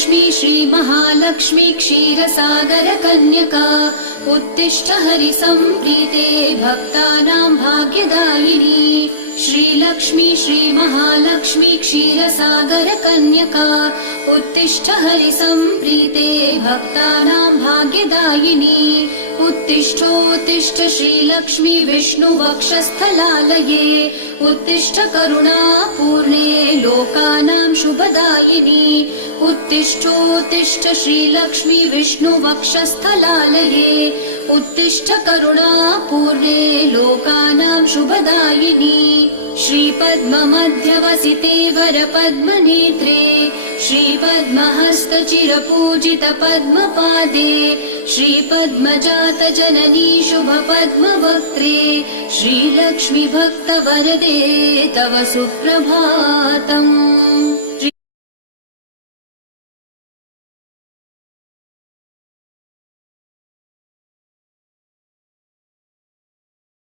श्रीलक्ष्मी श्रीमहालक्ष्मी क्षीरसागरकन्यका उत्तिष्ठ हरिसम्प्रीते भक्तानां भाग्यदायिनी। श्रीलक्ष्मी श्रीमहालक्ष्मी क्षीरसागरकन्यका उत्तिष्ठ हरिसम्प्रीते भक्तानां भाग्यदायिनी। उत्तिष्ठोत्तिष्ठ श्रीलक्ष्मी विष्णुवक्षस्थलालये उत्तिष्ठ करुणापूर्णे लोकानां शुभदायिनी। उत्तिष्ठोत्तिष्ठ श्रीलक्ष्मी विष्णुवक्षस्थलालये उत्तिष्ठ करुणापूर्णे लोकानां शुभदायिनी। श्रीपद्ममध्यवसिते वरपद्मनेत्रे श्रीपद्महस्तचिरपूजितपद्मपादे श्रीपद्मजातजननी शुभपद्मवक्त्रे श्रीलक्ष्मी भक्तवरदे तव सुप्रभातम्।